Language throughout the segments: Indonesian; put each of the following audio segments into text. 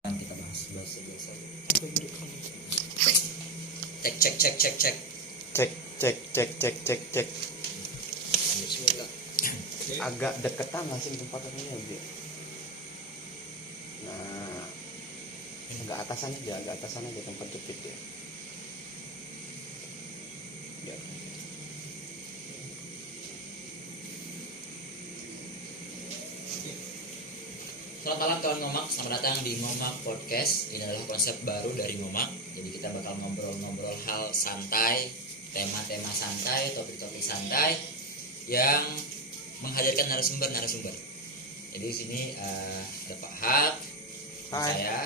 Yang kita bahas biasa. Cek. Bismillah. Agak deketan langsung tempat ini ya, nah agak atasan aja tempat jepit ya. Selamat malam kawan Ngomak, selamat datang di Ngomak Podcast. Ini adalah konsep baru dari Ngomak. Jadi kita bakal ngobrol-ngobrol hal santai, tema-tema santai, topik-topik santai yang menghadirkan narasumber. Jadi di sini ada Pak Hak, saya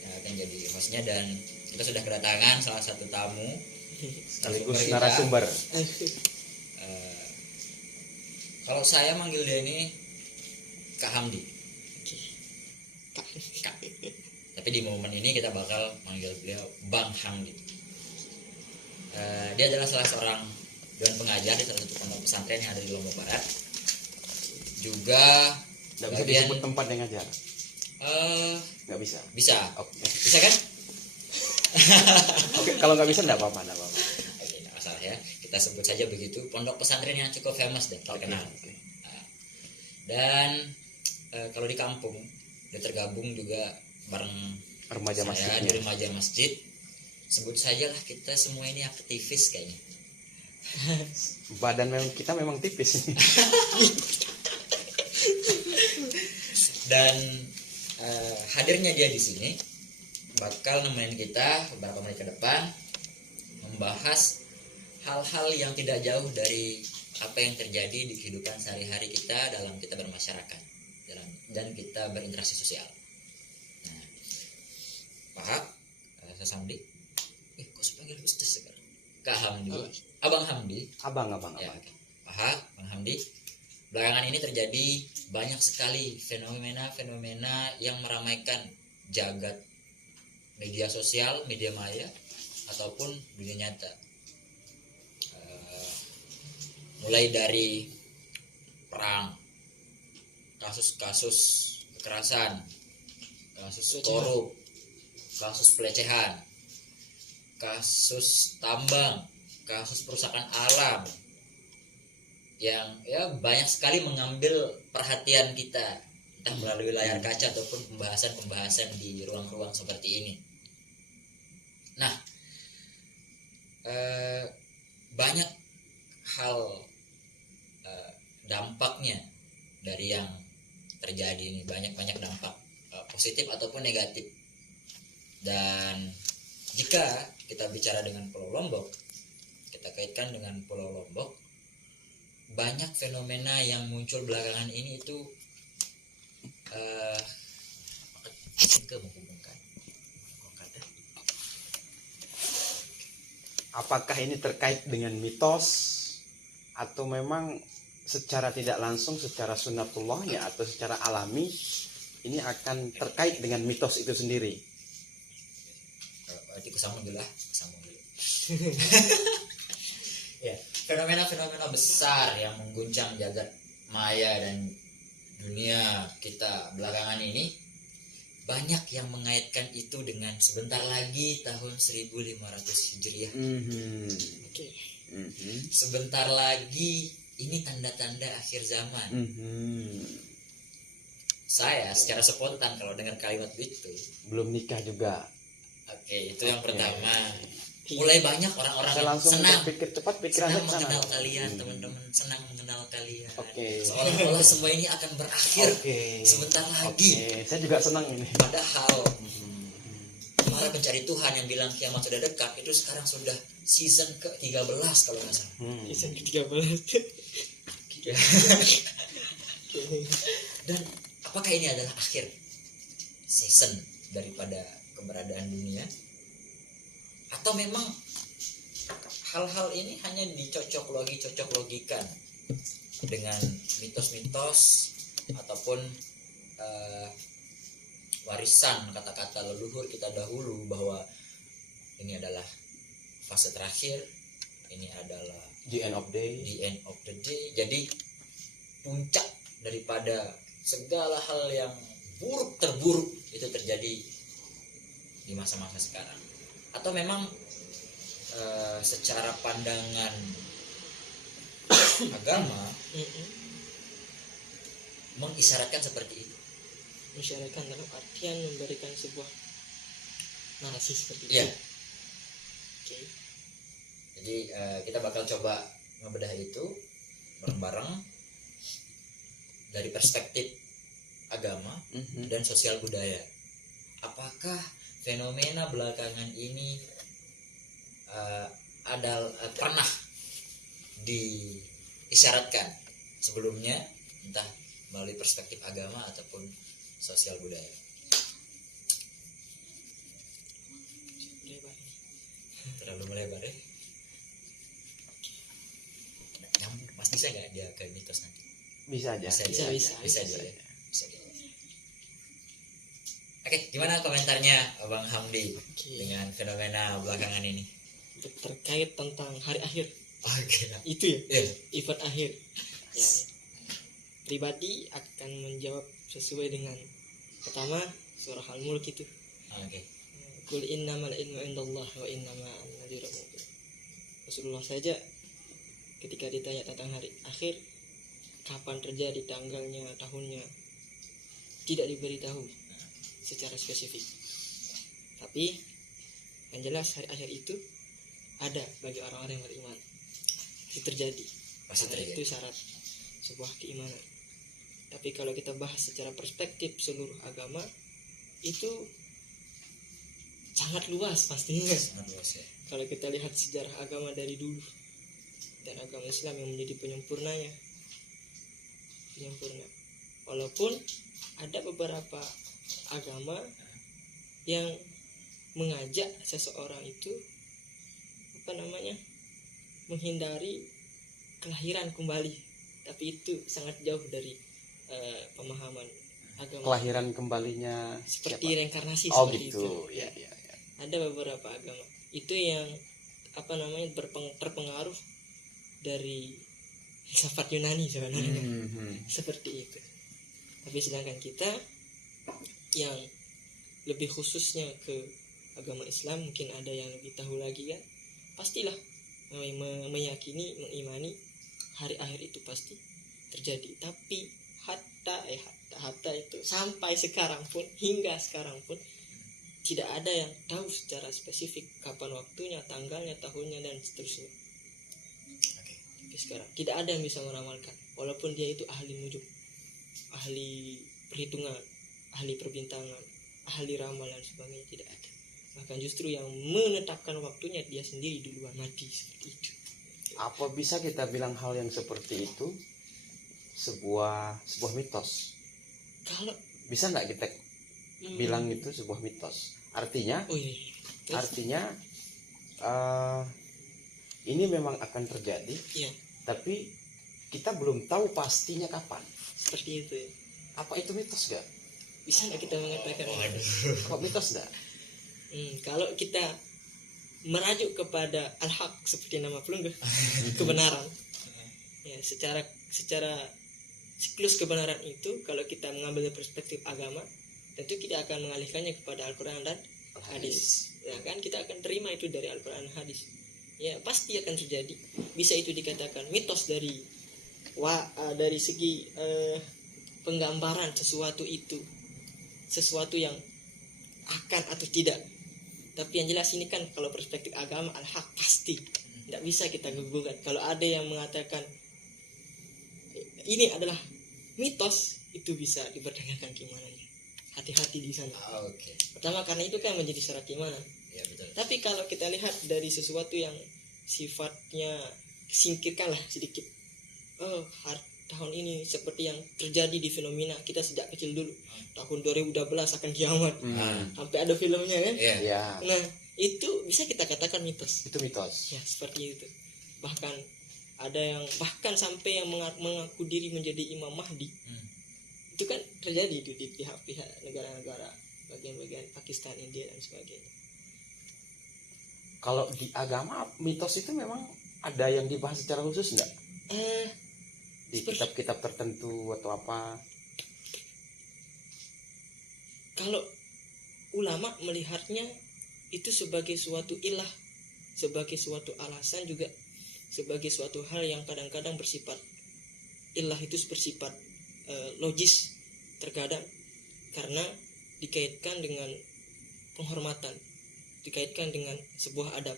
yang akan jadi hostnya, dan kita sudah kedatangan salah satu tamu Sekaligus narasumber. Kalau saya manggil dia ini Kak Hamdi. Kak. Tapi di momen ini kita bakal manggil beliau Bang Hamdi. Dia adalah salah seorang dewan pengajar di salah satu pondok pesantren yang ada di Lombok Barat. Juga Nggak bisa disebut tempat yang ngajar. Nggak bisa. Bisa. Oke. Bisa kan? Oke, kalau nggak bisa nggak apa-apa. Oke, nggak masalah ya. Kita sebut saja begitu. Pondok pesantren yang cukup famous dan terkenal. Oke. Dan kalau di kampung dia tergabung juga bareng Remaja saya masjidnya. di remaja masjid. Sebut sajalah kita semua ini aktivis kayaknya. Badan kita memang tipis ini. Dan hadirnya dia di sini bakal nemenin kita beberapa menit ke depan membahas hal-hal yang tidak jauh dari apa yang terjadi di kehidupan sehari-hari kita dalam kita bermasyarakat dan kita berinteraksi sosial. Nah, Pak, saya Hamdi. Kok sepanggil Ustaz sekarang? Kak Hamdi, Abang Hamdi. Abang. Ya, okay. Pak, Bang Hamdi. Belakangan ini terjadi banyak sekali fenomena yang meramaikan jagat media sosial, media maya, ataupun dunia nyata. Mulai dari perang, kasus-kasus kekerasan, kasus korup, kasus pelecehan, kasus tambang, kasus perusakan alam, yang ya banyak sekali mengambil perhatian kita, entah melalui layar kaca ataupun pembahasan di ruang-ruang seperti ini. Nah, banyak hal dampaknya dari yang terjadi ini, banyak dampak positif ataupun negatif. Dan jika kita bicara dengan Pulau Lombok, kita kaitkan dengan Pulau Lombok, banyak fenomena yang muncul belakangan ini itu menghubungkan. Apakah ini terkait dengan mitos atau memang secara tidak langsung, secara sunnatullahnya atau secara alami ini akan terkait dengan mitos itu sendiri? Berarti kesambung dulu. Ya, fenomena besar yang mengguncang jagat maya dan dunia kita belakangan ini, banyak yang mengaitkan itu dengan sebentar lagi tahun 1500 Hijriah. Sebentar lagi ini tanda-tanda akhir zaman. Saya secara spontan kalau dengar kalimat itu, belum nikah juga. Oke, itu yang pertama. Mulai banyak orang-orang yang senang mengenal kalian, teman-teman, senang mengenal kalian. Seolah-olah semua ini akan berakhir sebentar lagi. Saya juga senang ini. Padahal para pencari Tuhan yang bilang kiamat sudah dekat itu sekarang sudah season ke-13 kalau nggak salah. Season ke-13. Dan apakah ini adalah akhir season daripada keberadaan dunia? Atau memang hal-hal ini hanya dicocok-logikan dengan mitos-mitos ataupun warisan kata-kata leluhur kita dahulu bahwa ini adalah fase terakhir, ini adalah the end of the day. Jadi puncak daripada segala hal yang terburuk itu terjadi di masa-masa sekarang, atau memang secara pandangan agama mengisyaratkan seperti itu? Mengisyaratkan dalam artian memberikan sebuah narasi seperti itu. Iya. Oke. Jadi kita bakal coba ngebedah itu bareng-bareng dari perspektif agama dan sosial budaya. Apakah fenomena belakangan ini pernah diisyaratkan sebelumnya, entah melalui perspektif agama ataupun sosial budaya? Lebar. Terlalu melebar ya. Mas bisa nggak dia ke mitos nanti? Bisa aja. Bisa aja. Oke, gimana komentarnya Bang Hamdi dengan fenomena belakangan ini? Terkait tentang hari akhir. Oke. Itu ya, event akhir. Ya. Pribadi akan menjawab sesuai dengan pertama surah Al-Mulk itu. Oke. Qul innamal ilmu indallah wa innama ana nadhirun mubin. Rasulullah saja ketika ditanya tentang hari akhir, kapan terjadi, tanggalnya, tahunnya, tidak diberitahu secara spesifik. Tapi yang jelas hari akhir itu ada bagi orang-orang yang beriman. Itu terjadi. Pasti terjadi. Itu syarat sebuah keimanan. Tapi kalau kita bahas secara perspektif seluruh agama, itu sangat luas pastinya. Sangat luas ya. Kalau kita lihat sejarah agama dari dulu dan agama Islam yang menjadi penyempurna. Walaupun ada beberapa agama yang mengajak seseorang itu menghindari kelahiran kembali, tapi itu sangat jauh dari pemahaman agama. Kelahiran kembalinya Seperti siapa? reinkarnasi Oh seperti gitu. itu. Ya. Ada beberapa agama itu yang terpengaruh dari filsafat Yunani sebenarnya. Seperti itu. Tapi sedangkan kita yang lebih khususnya ke agama Islam, mungkin ada yang lebih tahu lagi kan, pastilah meyakini, mengimani hari akhir itu pasti terjadi. Tapi hatta itu sampai sekarang pun, hingga sekarang pun tidak ada yang tahu secara spesifik kapan waktunya, tanggalnya, tahunnya, dan seterusnya. Tapi sekarang tidak ada yang bisa meramalkan, walaupun dia itu ahli nujum, ahli perhitungan, ahli perbintangan, ahli ramalan, sebagainya, tidak ada. Bahkan justru yang menetapkan waktunya dia sendiri duluan mati, seperti itu. Apa bisa kita bilang hal yang seperti itu sebuah mitos? Kalau Bisa nggak kita bilang itu sebuah mitos? Artinya ini memang akan terjadi, iya, tapi kita belum tahu pastinya kapan. seperti itu ya. Apa itu mitos nggak? Bisa nggak kita mengatakan Apa mitos nggak? kalau kita merajuk kepada al-haq seperti nama pelungga, kebenaran ya, secara siklus kebenaran itu, kalau kita mengambil dari perspektif agama, tentu kita akan mengalihkannya kepada Al-Quran dan hadis. Ya kan, kita akan terima itu dari Al-Quran dan hadis. Ya pasti akan terjadi. Bisa itu dikatakan mitos dari segi penggambaran sesuatu itu, sesuatu yang akan atau tidak. Tapi yang jelas ini kan kalau perspektif agama al-haq pasti tidak bisa kita gugat. Kalau ada yang mengatakan ini adalah mitos, itu bisa dipertanyakan keimanannya. Hati-hati di sana. Oke. Pertama karena itu kan menjadi syarat keimanan. Ya betul. Tapi kalau kita lihat dari sesuatu yang sifatnya, singkirkanlah sedikit. Tahun ini seperti yang terjadi di fenomena kita sejak kecil dulu. Tahun 2012 akan kiamat. Sampai ada filmnya kan? Ya. Nah, itu bisa kita katakan mitos. Itu mitos. Ya, seperti itu. Bahkan ada yang sampai yang mengaku diri menjadi Imam Mahdi. Itu kan terjadi itu di pihak-pihak negara-negara bagian-bagian Pakistan, India dan sebagainya. Kalau di agama mitos itu memang ada yang dibahas secara khusus enggak? Di kitab-kitab tertentu atau apa? Kalau ulama melihatnya itu sebagai suatu ilah, sebagai suatu alasan, juga sebagai suatu hal yang kadang-kadang bersifat ilah itu bersifat logis terkadang, karena dikaitkan dengan penghormatan, dikaitkan dengan sebuah adab,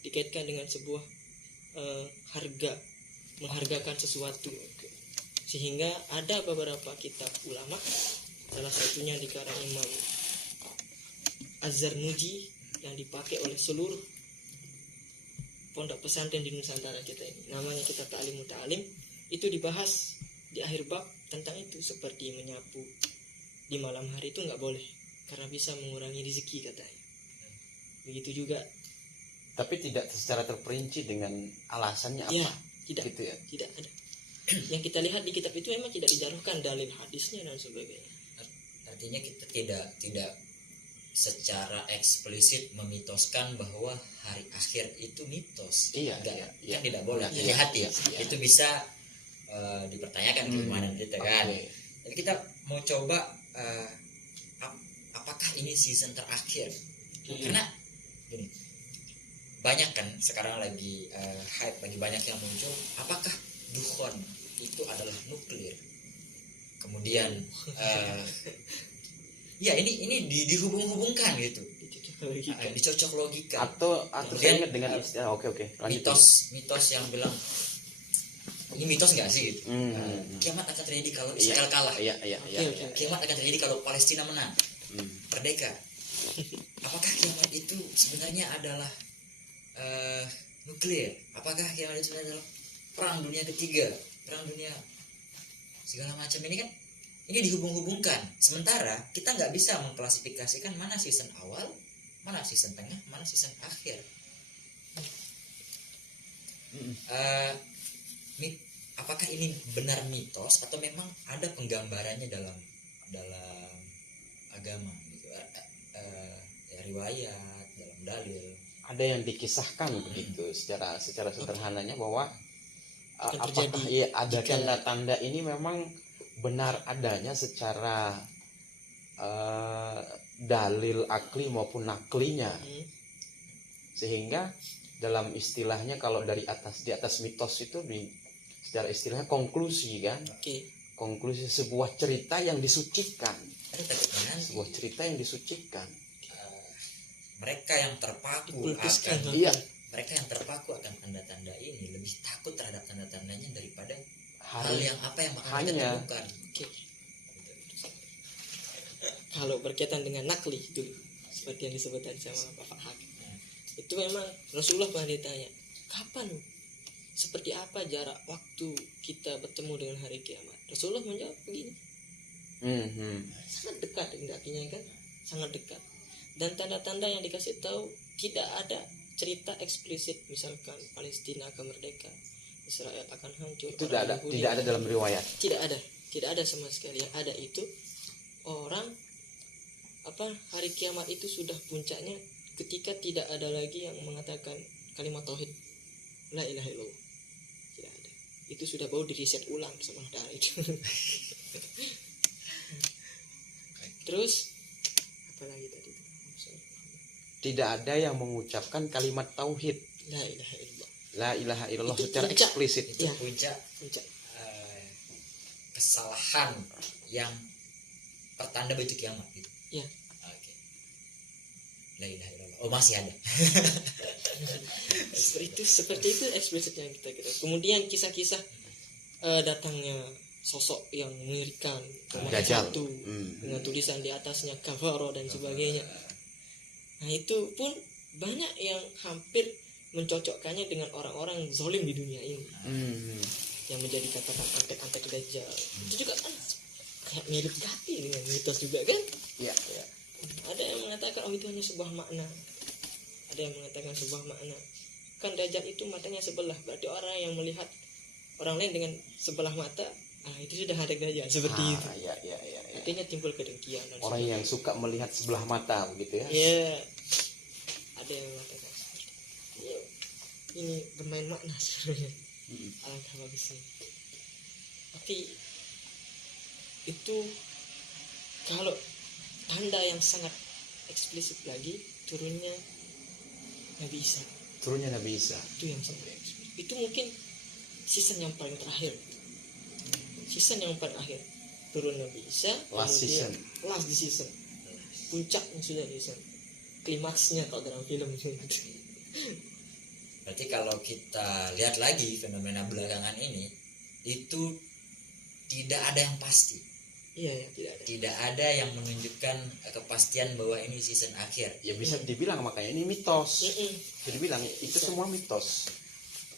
dikaitkan dengan sebuah harga, menghargakan sesuatu. Sehingga ada beberapa kitab ulama, salah satunya di karang Imam Az-Zarnuji yang dipakai oleh seluruh pondok pesantren di Nusantara kita ini, namanya kitab Ta'limut Ta'lim. Itu dibahas di akhir bab tentang itu, seperti menyapu di malam hari itu nggak boleh karena bisa mengurangi rezeki katanya. Begitu juga. Tapi tidak secara terperinci dengan alasannya apa? Ya, tidak, gitu ya. tidak ada. Yang kita lihat di kitab itu memang tidak dijaruhkan dalil hadisnya dan sebagainya. Artinya kita tidak secara eksplisit memitoskan bahwa hari akhir itu mitos. Iya, Enggak, iya. kan tidak boleh. Iya. Hati-hati ya. Iya. Itu bisa dipertanyakan keimanan kita kan. Oke. Jadi kita mau coba apakah ini season terakhir? Karena gini, banyak kan sekarang lagi hype, lagi banyak yang muncul. Apakah dukhon itu adalah nuklir? Kemudian ya ini dihubung-hubungkan gitu, dicocok logika. Atau saya ingat dengan istilah oke lanjut. Mitos yang bilang ini mitos nggak sih gitu. Kiamat akan terjadi kalau Israel kalah. Iya. Kiamat akan terjadi kalau Palestina menang, merdeka. Apakah kiamat itu sebenarnya adalah nuklir? Apakah kiamat itu sebenarnya adalah perang dunia ketiga, perang dunia segala macam ini kan? Ini dihubung-hubungkan. Sementara kita nggak bisa mengklasifikasikan mana season awal, mana season tengah, mana season akhir. Apakah ini benar mitos atau memang ada penggambarannya dalam agama gitu, ya, riwayat, dalam dalil. Ada yang dikisahkan begitu secara sederhananya bahwa Yang apakah terjadi ada jika- tanda-tanda ini memang benar adanya secara dalil akli maupun naklinya, sehingga dalam istilahnya kalau di atas mitos itu secara istilahnya konklusi kan, konklusi sebuah cerita yang disucikan, sebuah cerita yang disucikan. Mereka yang terpaku Diputuskan, akan Iya. mereka yang terpaku akan tanda-tanda ini lebih takut terhadap tanda-tandanya daripada hal Hal yang apa yang akan mereka hanya temukan. Kalau berkaitan dengan nakli itu seperti yang disebutkan sama Pak Fahak, itu memang Rasulullah pernah ditanya, kapan, seperti apa jarak waktu kita bertemu dengan hari kiamat? Rasulullah menjawab begini, sangat dekat, artinya kan sangat dekat. Dan tanda-tanda yang dikasih tahu tidak ada cerita eksplisit, misalkan Palestina akan merdeka, Israel akan hancur. Itu tidak ada dalam riwayat. Tidak ada sama sekali. Yang ada itu orang hari kiamat itu sudah puncaknya ketika tidak ada lagi yang mengatakan kalimat tauhid la ilaha illallah. Tidak ada. Itu sudah baru diriset ulang sama darah itu. Terus apa lagi tadi? Tidak ada yang mengucapkan kalimat tauhid La ilaha illallah. la ilaha illallah Itu secara puncak. eksplisit. Itu Ya. puncak Puncak. kesalahan yang pertanda baju kiamat gitu. Ya. Oke. La ilaha illallah. Oh, masih ada. Seperti itu eksplisit yang kita kira. Kemudian kisah-kisah datangnya sosok yang mengerikan, nomor Dajjal. satu, dengan tulisan di atasnya kafaro dan sebagainya. Nah itu pun banyak yang hampir mencocokkannya dengan orang-orang zalim di dunia ini, yang menjadi katakan antek-antek Dajjal. Itu juga kan kayak mirip ganti dengan mitos juga kan. Iya. Ada yang mengatakan itu hanya sebuah makna, ada yang mengatakan sebuah makna. Kan Dajjal itu matanya sebelah, berarti orang yang melihat orang lain dengan sebelah mata, itu sudah ada Dajjal, seperti itu. Iya. Artinya timbul kedengkian dan Orang yang suka melihat sebelah mata begitu ya. Iya, ada yang mengatakan seperti itu. Ini bermain makna sebenarnya. Alangkah bagusnya. Tapi itu kalau tanda yang sangat eksplisit lagi turunnya Nabi Isa. Turunnya Nabi Isa. Itu yang sampai eksplisit. Itu mungkin season yang paling terakhir. Season yang paling akhir turun Nabi Isa. Last season. Last di season. Puncaknya sudah di season. Klimaksnya kalau dalam film. Berarti kalau kita lihat lagi fenomena belakangan ini, itu tidak ada yang pasti. Iya ya, tidak ada. Tidak ada yang menunjukkan kepastian bahwa ini season akhir. Ya bisa dibilang makanya ini mitos. Bisa dibilang itu semua mitos.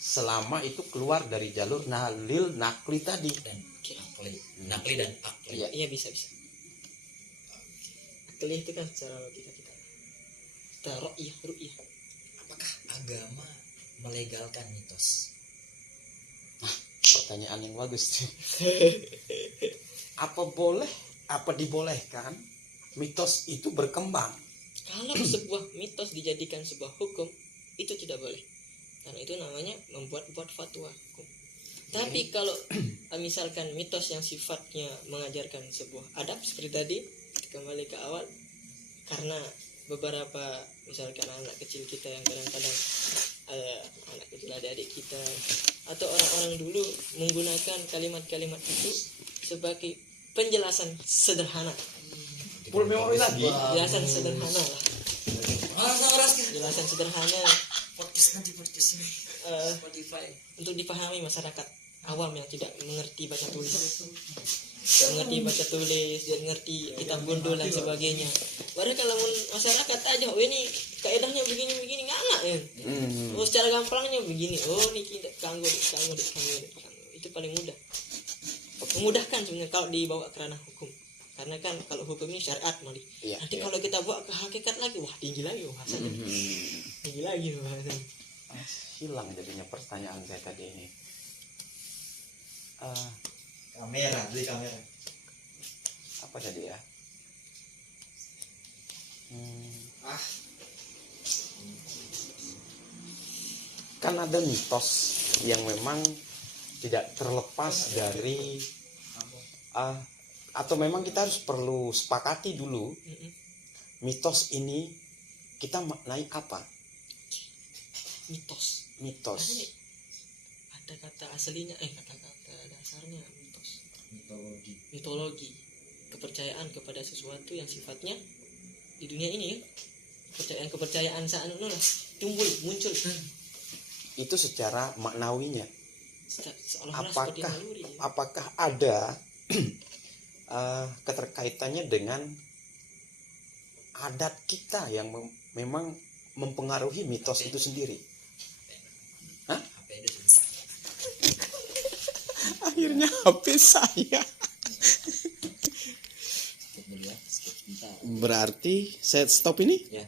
Selama itu keluar dari jalur nalil nakli tadi. Dan nakli dan akli. Iya. Iya bisa. Akli itu kan secara logika kita ru'yah. Apakah agama melegalkan mitos? Pertanyaan yang bagus. Apa dibolehkan mitos itu berkembang? Kalau sebuah mitos dijadikan sebuah hukum, itu tidak boleh. Karena itu namanya membuat fatwa hukum. Tapi kalau misalkan mitos yang sifatnya mengajarkan sebuah adab seperti tadi, kembali ke awal, karena beberapa misalkan anak kecil kita yang kadang-kadang anak kecil adik-adik kita atau orang-orang dulu menggunakan kalimat-kalimat itu sebagai penjelasan sederhana. Full memori lagi. Penjelasan sederhana lah. Penjelasan sederhana Podcast ini. Spotify. untuk dipahami masyarakat awam yang tidak mengerti baca tulis. Tidak mengerti baca tulis, tidak mengerti kitab gundul dan sebagainya. Padahal kalau masyarakat aja, oh ini kaedahnya begini nggak ya. Oh secara gampangnya begini. Oh ini kita kanggo. Itu paling mudah. Memudahkan sebenarnya kalau dibawa ke ranah hukum. Karena kan kalau hukum ini syariat mali. Iya, Nanti iya. kalau kita bawa ke hakikat lagi, wah tinggi lagi bahasanya. Tinggi lagi bahasanya. Hilang jadinya pertanyaan saya tadi ini. Beli kamera. Apa tadi ya? Kan ada mitos yang memang tidak terlepas dari atau memang kita harus perlu sepakati dulu mitos ini kita maknai apa? Mitos. Ada kata aslinya, kata-kata dasarnya mitos. Mitologi. Kepercayaan kepada sesuatu yang sifatnya di dunia ini ya. Kepercayaan saat itu lah muncul. Itu secara maknawinya. Seolah-olah seperti naluri. Apakah ada keterkaitannya dengan adat kita yang memang mempengaruhi mitos itu sendiri? Hah? Akhirnya HP saya. Berarti saya stop ini? Ya.